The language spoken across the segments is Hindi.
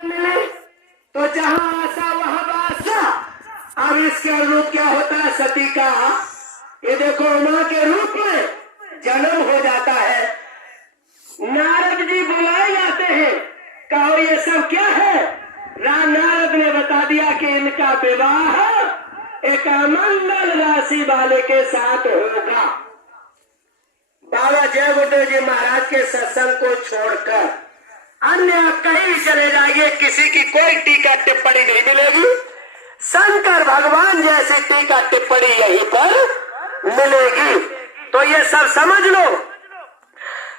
मिले तो जहां आशा वहां बासा। अब इसका रूप क्या होता है सती का? ये देखो मां के रूप में जन्म हो जाता है। नारद जी बुलाए जाते हैं, कहो ये सब क्या है? राम नारद ने बता दिया कि इनका विवाह एक मंगल राशि वाले के साथ होगा। बाबा जय गुरुदेव जी महाराज के सत्संग को छोड़कर अन्य आप कहीं चले जाइए, किसी की कोई टीका टिप्पणी नहीं मिलेगी। शंकर भगवान जैसी टीका टिप्पणी यहीं पर मिलेगी। तो ये सब समझ लो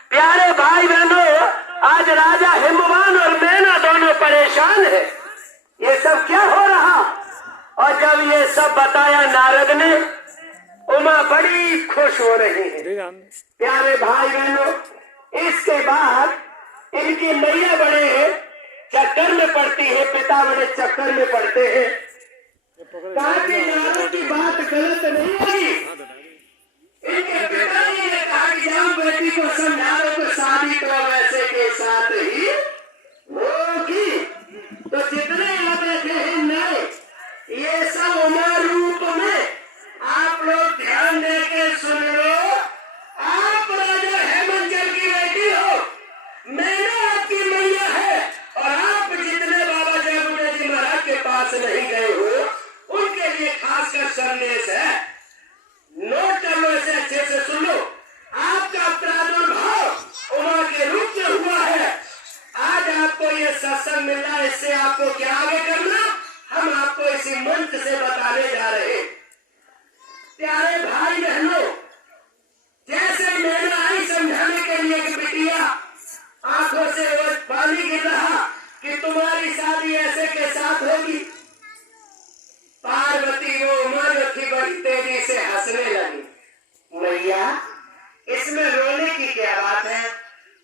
प्यारे भाई बहनों, आज राजा हिमवान और मैना दोनों परेशान है। ये सब क्या हो रहा? और जब ये सब बताया नारद ने, उमा बड़ी खुश हो रही है। प्यारे भाई बहनों, इसके बाद इनकी मैया बड़े चक्कर में पड़ती है, पिता बड़े चक्कर में पड़ते हैं। ताकि नारद की बात गलत नहीं होगी। इनके पिताजी ने कहा कि जाओ बेटी को समझा दो तो शादी तो वैसे के साथ ही होगी। तो जितने यहाँ बैठे हैं नए, ये सब उमा रूप में आप लोग ध्यान देके सुन लो। आप राजा हेमंत की बेटी हो, मैंने आपकी मैया है, और आप जितने बाबा जय गुरुदेव जी महाराज के पास नहीं गए हो, उनके लिए खासकर संदेश है। नोट कर लो, इसे अच्छे से सुन लो। आपका प्रादुर्भाव उमा के रूप में हुआ है। आज आपको ये सत्संग मिल रहा है, इससे आपको क्या आगे करना, हम आपको इसी मंत्र से बताने जा रहे हैं। प्यारे भाई बहनों, जैसे मैंने आई समझाने के लिए कि बिटिया आंखों से पानी गिर रहा कि तुम्हारी शादी ऐसे के साथ होगी। पार्वती वो उमा जो थी बड़ी तेजी से हंसने लगी। मैया, इसमें रोने की क्या बात है?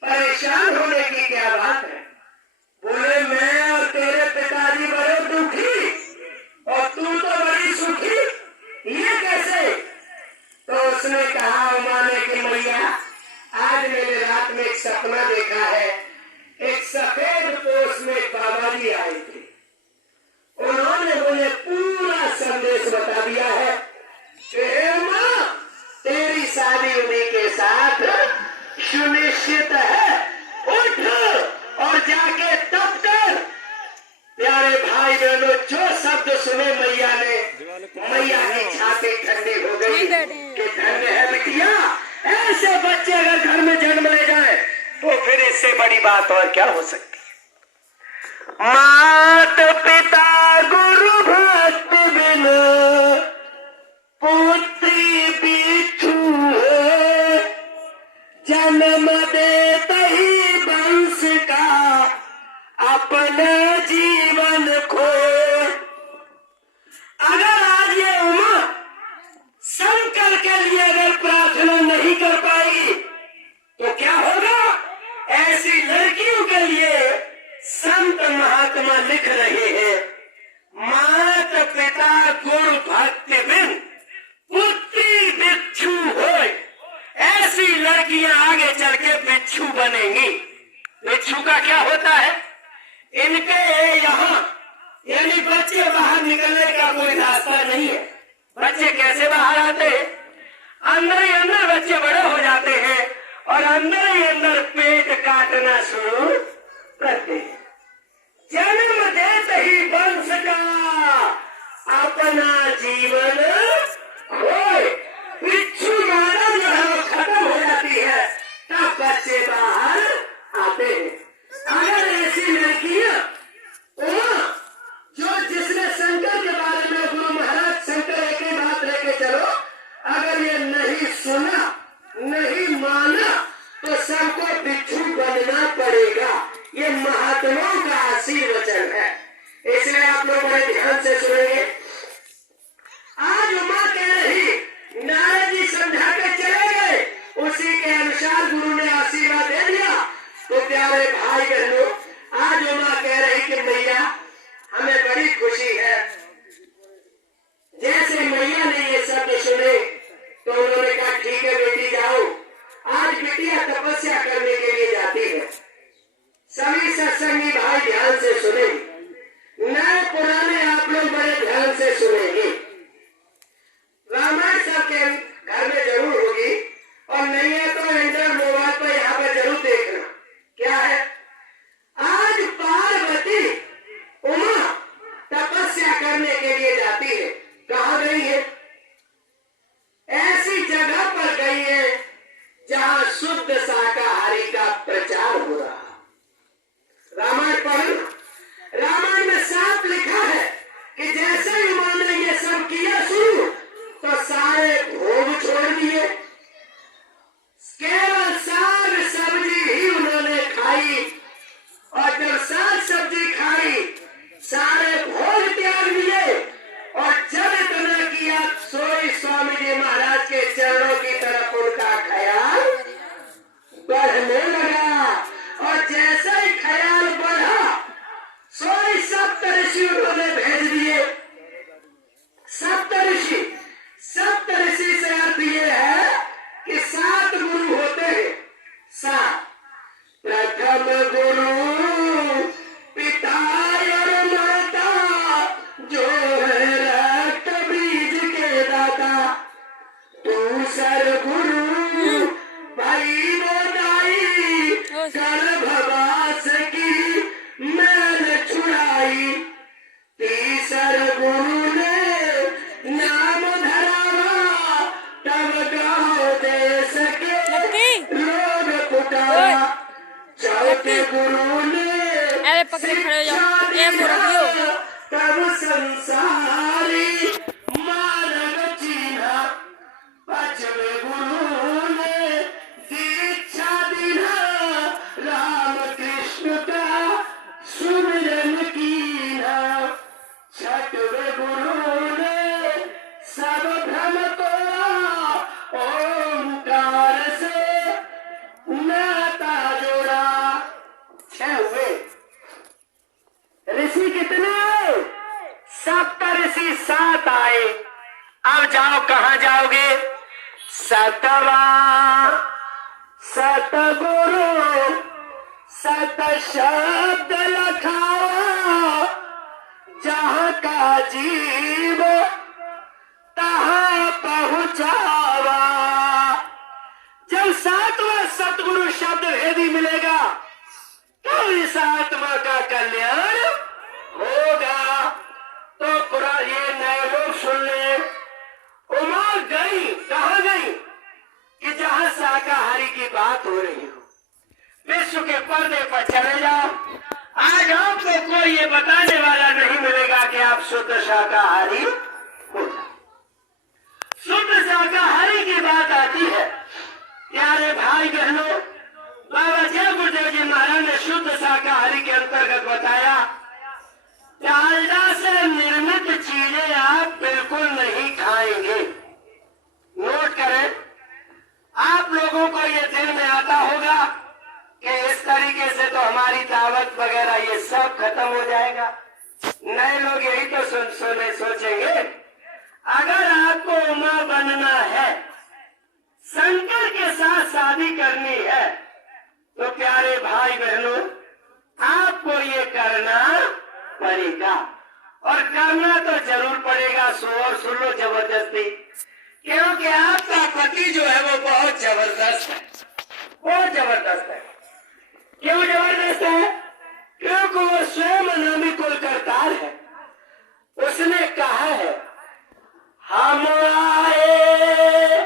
परेशान होने की क्या बात है? बोले मैं और तेरे पिताजी बड़े दुखी और तू तो बड़ी सुखी, ये कैसे? तो उसने कहा उमा ने कि मैया, आज मैंने रात में एक सपना देखा है। एक सफेद पोष में बाबा जी आए थे, उन्होंने मुझे पूरा संदेश बता दिया है कि मां, तेरी शादी उन्हीं के साथ सुनिश्चित है। उठ और जाके तप कर। प्यारे भाई बहनों, जो शब्द सुने मैया ने, मैया की छाती ठंडी हो गई कि धन्य है बिटिया, ऐसे बच्चे अगर घर में जन्म ले जाए तो फिर इससे बड़ी बात और क्या हो सकती है। मात पिता गुरु भक्ति बिन पुत्री बिच्छू है, जन्म देते ही वंश का अपना जीवन खो। अगर आज ये उमा शंकर के लिए अगर प्रार्थना नहीं कर पाएगी तो क्या होगा? ऐसी लड़कियों के लिए संत महात्मा लिख रहे हैं, मात पिता गुरु भक्ति बिन पुत्री बिच्छू होय। ऐसी लड़कियां आगे चल के बिच्छू बनेंगी। बिच्छू का क्या होता है? इनके यहाँ यानी बच्चे बाहर निकलने का कोई रास्ता नहीं है। बच्चे कैसे बाहर आते हैं? अंदर ही अंदर बच्चे बड़े हो जाते हैं और अंदर ही अंदर पेट काटना शुरू करते हैं। जन्म देते ही वंश का अपना जीवन खोए। बिच्छू माना जो है वो खत्म हो जाती है, तब बच्चे बाहर आते हैं। अगर ऐसी लड़कियां जो जिसने शंकर के बारे में गुरु महाराज शंकर एक ही बात लेके चलो, अगर ये नहीं सुना, नहीं माना, तो सबको बिच्छू बनना पड़ेगा। ये महात्माओं का आशीर्वचन है, इसलिए आप लोग बड़े ध्यान से सुनेंगे। आज उमा कह रही, नारद जी समझा के चले गए, उसी के अनुसार गुरु ने आशीर्वाद दे दिया। तो प्यारे भाई बहनों, आज उमा कह रही कि मैया, हमें बड़ी खुशी है। जैसे मैया ने ये शब्द सुने तो उन्होंने कहा ठीक है बेटी जाओ। आज बिटिया तपस्या करने के लिए जाती है। सभी सत्संगी भाई ध्यान से सुने। में खड़े हो जाओ। ए मुर्गियों तब संसारी मानव जीना बचवे गुरु ने दीक्षा दीना राम कृष्ण का सुमिरन कीना छठवे गुरु ने सब भ्रम तोड़ा ओंकार से नाता जोड़ा। 6 हुए। ऋषि कितने? 7 ऋषि 7 आए। अब जाओ, कहां जाओगे? 7वां सतगुरु 7 शब्द लखावा जहां का जीव तहां पहुंचावा। जब 7वां सतगुरु शब्द भेदी मिलेगा तो इस आत्मा का कल्याण होगा। तो कुरान ये नए लोग सुन ले। उमा गई, कहां गई? कि जहां शाकाहारी की बात हो रही हो, विश्व के पर्दे पर चले जाओ। आज आपको कोई ये बताने वाला नहीं मिलेगा कि आप शुद्ध शाकाहारी हो जाए। शुद्ध शाकाहारी की बात आती है, प्यारे भाई बहनों, बाबा जय गुरुदेव जी महाराज ने शुद्ध शाकाहारी के अंतर्गत बताया, डालडा से निर्मित चीजें आप बिल्कुल नहीं खाएंगे। नोट करें, आप लोगों को ये दिल में आता होगा कि इस तरीके से तो हमारी दावत वगैरह ये सब खत्म हो जाएगा। नए लोग यही तो सोचेंगे। अगर आपको उमा बनना है, शंकर के साथ शादी करनी है, तो प्यारे भाई बहनों, आपको ये करना पड़ेगा। और करना तो जरूर पड़ेगा। और सुन लो जबरदस्ती, क्योंकि आपका पति जो है वो बहुत जबरदस्त है, बहुत जबरदस्त है। क्यों जबरदस्त है? क्योंकि वो स्वयं नामी कुल करतार है। उसने कहा है, हम आए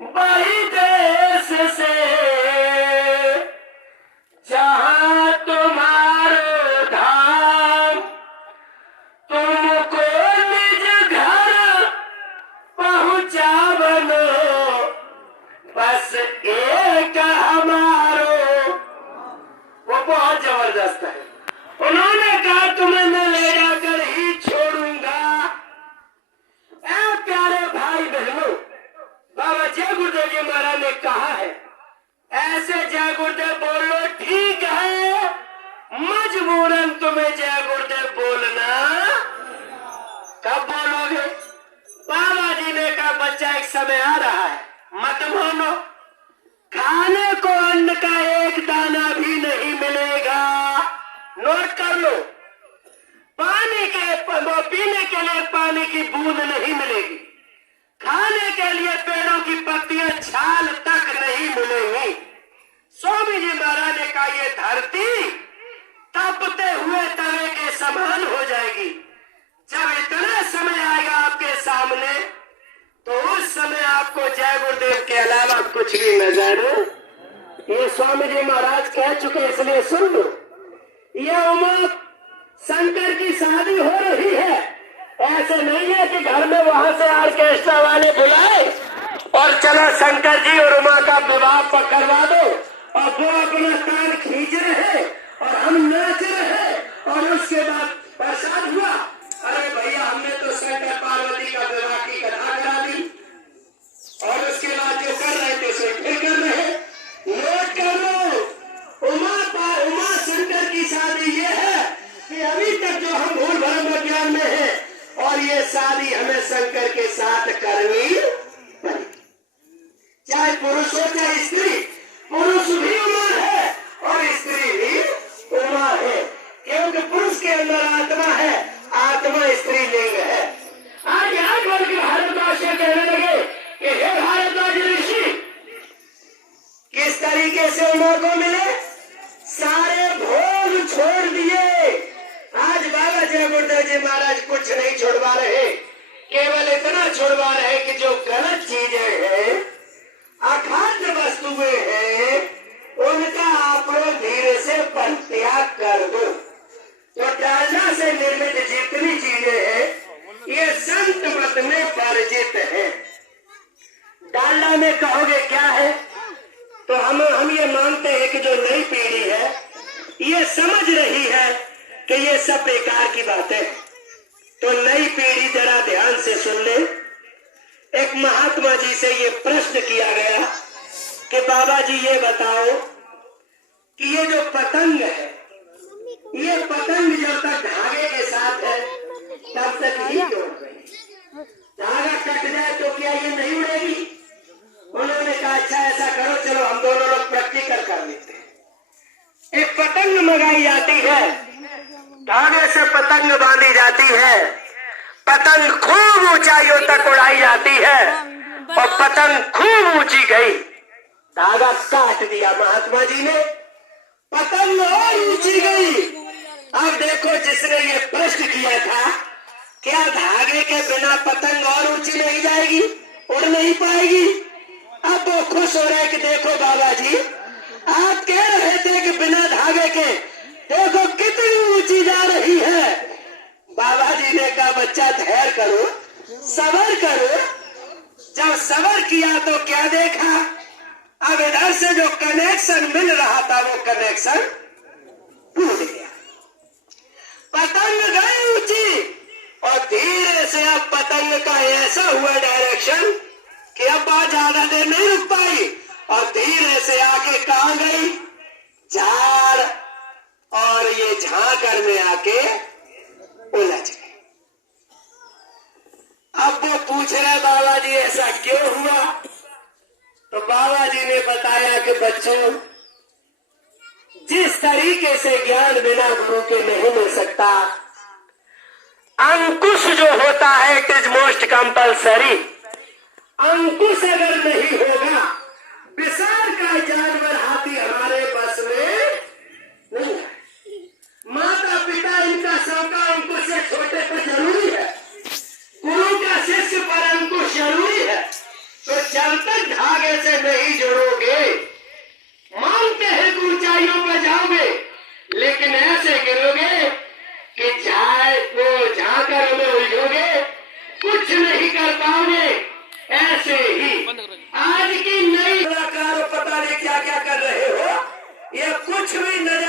बही देश से जहां तुम्हारो धाम, तुमको निज घर पहुंचा बनो, बस एक हमारो। वो बहुत जबरदस्त है। उन्होंने कहा तुम्हें मैं ले जाकर ही छोड़ूंगा। ऐ प्यारे भाई बहनों, बाबा जय गुरुदेव जी महाराज ने कहा है, ऐसे जय गुरुदेव बोलो ठीक है, मजबूरन तुम्हें जय गुरुदेव बोलना। कब बोलोगे? बाबा जी ने कहा बच्चा एक समय आ रहा है, मत मानो, खाने को अन्न का एक दाना भी नहीं मिलेगा। नोट कर लो, पानी के पीने के लिए पानी की बूंद नहीं मिलेगी, खाने के लिए पेड़ों की पत्तियां छाल तक नहीं मिलेंगी। स्वामी जी महाराज ने कहा ये धरती तपते हुए तवे के समान हो जाएगी। जब इतना समय आएगा आपके सामने, तो उस समय आपको जय गुरुदेव के अलावा कुछ भी नजर। ये स्वामी जी महाराज कह चुके, इसलिए सुन लो। ये उमा शंकर की शादी हो रही है। ऐसे नहीं है कि घर में वहां से ऑर्केस्ट्रा वाले बुलाए और चलो शंकर जी और उमा का विवाह करवा दो, और वो अपना तार खींच रहे और हम नाच रहे, और उसके बाद प्रसाद हुआ। अरे भैया, हमने तो शंकर पार्वती का विवाह की कथा करा दी, और उसके बाद जो कर रहे थे उसे फिर कर रहे। नोट कर लो, उमा शंकर की शादी ये है कि अभी तक जो हम भूल भरम अज्ञान में है, और ये शादी हमें शंकर के साथ करनी पड़ेगी। चाहे पुरुष हो चाहे स्त्री, पुरुष भी उमा है और स्त्री भी उमा है, क्योंकि पुरुष के अंदर आत्मा है, आत्मा स्त्री लिंग है। आज यहाँ बोल के भारद्वाज से कहने लगे कि हे भारद्वाज ऋषि, किस तरीके से उमा को मिले? सारे भोग छोड़ दिए। आज बाबा जय गुरुदेव जी महाराज कुछ नहीं छोड़वा रहे, केवल इतना छोड़वा रहे कि जो गलत चीजें हैं, अखाद्य वस्तुएं हैं, उनका आप लोग धीरे से परित्याग कर दो। वर्जित है। डालडा में कहोगे क्या है, तो हम ये मानते हैं कि जो नई पीढ़ी है ये समझ रही है कि ये सब बेकार की बातें। तो नई पीढ़ी जरा ध्यान से सुन ले। एक महात्मा जी से ये प्रश्न किया गया कि बाबा जी ये बताओ कि ये जो पतंग है, ये पतंग जब तक धागे के साथ है तब तक ही उड़ गई, धागा कट जाए तो क्या ये नहीं उड़ेगी? उन्होंने कहा अच्छा ऐसा करो, चलो हम दोनों लोग प्रैक्टिकल कर लेते हैं। एक पतंग मंगाई जाती है, धागे से पतंग बांधी जाती है, पतंग खूब ऊंचाइयों तक उड़ाई जाती है और पतंग खूब ऊंची गई, धागा काट दिया महात्मा जी ने, पतंग और ऊंची गई। अब देखो जिसने ये प्रश्न किया था, क्या धागे के बिना पतंग और ऊंची नहीं जाएगी, उड़ नहीं पाएगी? अब वो खुश हो रहे कि देखो बाबा जी आप कह रहे थे कि बिना धागे के देखो कितनी ऊंची जा रही है। बाबा जी ने कहा बच्चा धैर्य करो, सब्र करो। जब सब्र किया तो क्या देखा, अब इधर से जो कनेक्शन मिल रहा था वो कनेक्शन टूट गया, पतंग गई ऊंची और धीरे से अब पतंग का ऐसा हुआ डायरेक्शन कि अब बात ज्यादा देर नहीं रुक पाई और धीरे से आके कहां गई, झाड़ और ये झांकर में आके उलझ गई। अब वो पूछ रहे बाबा जी ऐसा क्यों हुआ, तो बाबा जी ने बताया कि बच्चों जिस तरीके से ज्ञान बिना गुरु के नहीं मिल सकता, अंकुश जो होता है इट इज मोस्ट कंपल्सरी। अंकुश अगर नहीं होगा, विशाल का जानवर हाथी हमारे बस में नहीं है। माता पिता इनका सबका अंकुश से छोटे पर जरूरी है, गुरु का शिष्य पर अंकुश जरूरी है। तो जब तक धागे से नहीं जुड़ोगे, मानते हैं कि ऊंचाइयों पर जाओगे, लेकिन ऐसे गिरोगे कि झाकर में उलझोगे, कुछ नहीं कर पाओगे। ऐसे ही आज की नई कलाकारों पता नहीं क्या क्या कर रहे हो, ये कुछ भी नजर